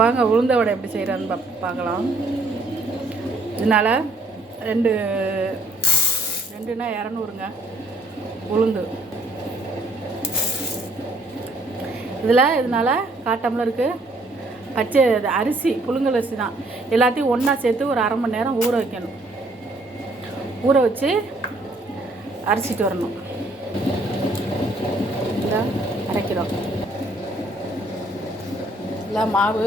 வாங்க உளுந்த வடை எப்படி செய்கிறான்னு பார்க்கலாம். இதனால் ரெண்டுனா 200ங்க உளுந்து. இதனால் 1/4 டம்ளருக்கு பச்சை அரிசி, புழுங்கல் அரிசி தான். எல்லாத்தையும் ஒன்றா சேர்த்து ஒரு 1/2 மணி நேரம் ஊற வைக்கணும். ஊற வச்சு அரைச்சிட்டு வரணும். இதான் அரைக்கிறோம். எல்லாம் மாவு,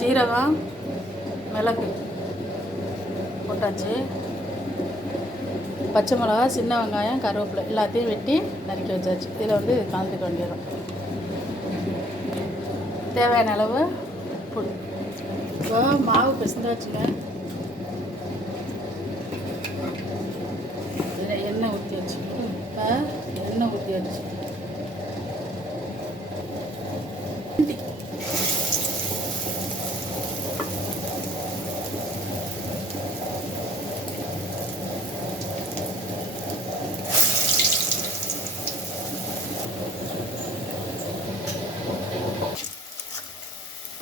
ஜீரகம், மிளகு போட்டாச்சு. பச்சை மிளகா, சின்ன வெங்காயம், கருவேப்பிலை எல்லாத்தையும் வெட்டி நறுக்கி வச்சாச்சு. இதில் வந்து கலந்துக்க வேண்டியதும். தேவையான அளவு புளி. இப்போ மாவு பிசைஞ்சாச்சுங்க. இதில் எண்ணெய் ஊற்றி வச்சு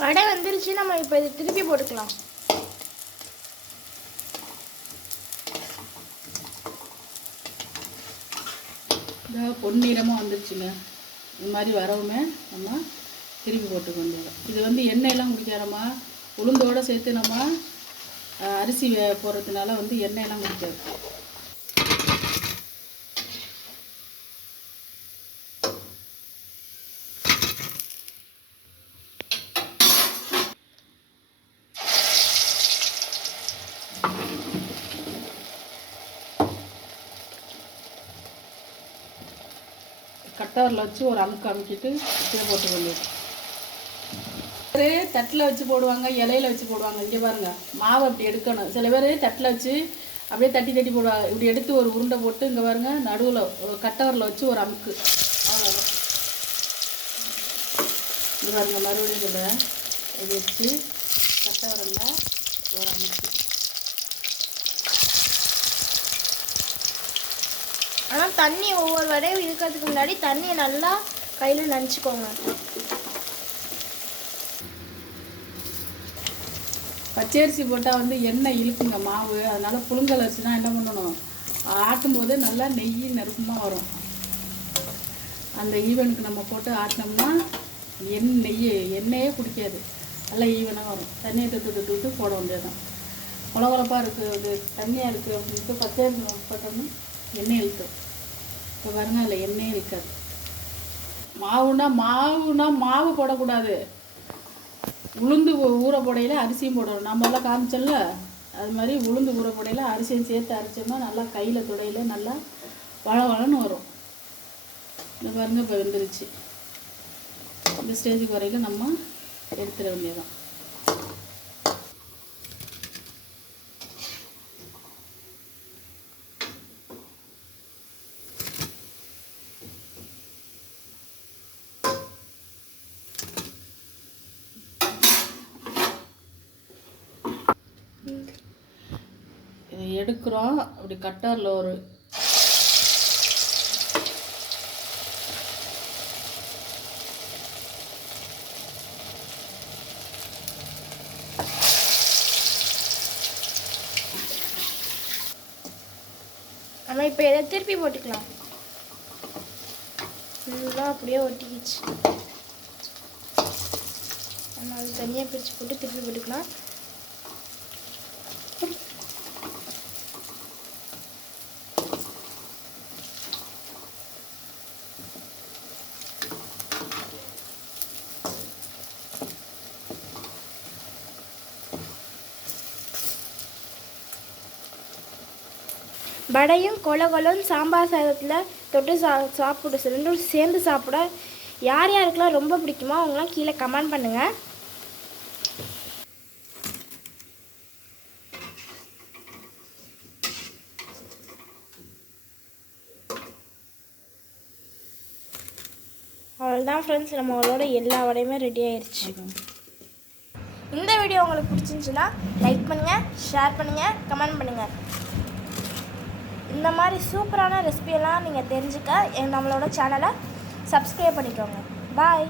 வடை வந்துருச்சு. நம்ம இப்போ இதை திருப்பி போட்டுக்கலாம். பொன்னிறமாக வந்துருச்சுங்க. இது மாதிரி வரவுமே நம்ம திருப்பி போட்டுக்க வேண்டியது. இது வந்து எண்ணெயெல்லாம் குடிக்காதம்மா. உளுந்தோடு சேர்த்து நம்ம அரிசி போடுறதுனால வந்து எண்ணெயெல்லாம் குடிக்காது. கட்டரில் வச்சு ஒரு அமுக்கிட்டு இப்படியே போட்டு வேண்டியது. தட்டில் வச்சு போடுவாங்க, இலையில வச்சு போடுவாங்க. இங்கே பாருங்கள், மாவு அப்படி எடுக்கணும். சில பேர் தட்டில் வச்சு அப்படியே தட்டி போடுவாங்க. இப்படி எடுத்து ஒரு உருண்டை போட்டு இங்கே பாருங்கள், நடுவில் கட்டரில் வச்சு ஒரு அமுக்கு. அவ்வளோதான். இங்கே பாருங்கள், மறுபடியும் சொல்கிறேன். இது வச்சு கட்டவரில் ஒரு அமுக்கு. ஆனால் தண்ணி ஒவ்வொரு வடையும் இருக்கிறதுக்கு முன்னாடி தண்ணியை நல்லா கையில் நனைச்சிக்கோங்க. பச்சரிசி போட்டால் வந்து எண்ணெய் இழுக்குங்க மாவு. அதனால் புழுங்கல் அரிசினா என்ன பண்ணணும், ஆட்டும்போது நல்லா நெய் நெருக்கமாக வரும். அந்த ஈவனுக்கு நம்ம போட்டு ஆட்டினோம்னா எண்ணெயே குடிக்காது, நல்லா ஈவனாக வரும். தண்ணியை தொட்டு போட வேண்டியதுதான். குளகுளப்பாக இருக்குது, அது தண்ணியாக இருக்குது அப்படின்ட்டு பச்சரிசி போட்டோம்னா எண்ணெய் இழுக்கும். இப்போ பாருங்க, அதில் எண்ணெயே இருக்காது. மாவு போடக்கூடாது. உளுந்து ஊற போடையில் அரிசியும் போடணும். நம்மளாம் காமிச்சோம்ல, அது மாதிரி உளுந்து ஊற போடையில் அரிசியும் சேர்த்து அரைச்சோம்னா நல்லா கையில் துடையில் நல்லா வளன்னு வரும். இந்த பாருங்க, இப்போ வெந்துருச்சு. இந்த ஸ்டேஜுக்கு வரையில் நம்ம எடுத்துட வேண்டியதான். இதை எடுக்கிறோம். அப்படி கட்டரில் ஒரு நம்ம இப்போ இதை திருப்பி போட்டுக்கலாம். ஃபுல்லாக அப்படியே ஒட்டிக்கிச்சு. நம்ம அது தனியாக பிரித்து போட்டு திருப்பி போட்டுக்கலாம். வடையும் கொலகொலும் சாம்பார் சாதத்தில் தொட்டு சாப்பிட ரெண்டும் சேர்ந்து சாப்பிட யார் யாருக்கெல்லாம் ரொம்ப பிடிக்குமோ அவங்களாம் கீழே கமெண்ட் பண்ணுங்கள். அவ்வளோதான் ஃப்ரெண்ட்ஸ், நம்மளோட எல்லா வடையுமே ரெடி ஆயிடுச்சு. இந்த வீடியோ உங்களுக்கு பிடிச்சிருந்துச்சுன்னா லைக் பண்ணுங்கள், ஷேர் பண்ணுங்கள், கமெண்ட் பண்ணுங்கள். இந்த மாதிரி சூப்பரான ரெசிபியெல்லாம் நீங்கள் தெரிஞ்சுக்க நம்மளோட சேனலை சப்ஸ்கிரைப் பண்ணிக்கோங்க. பாய்.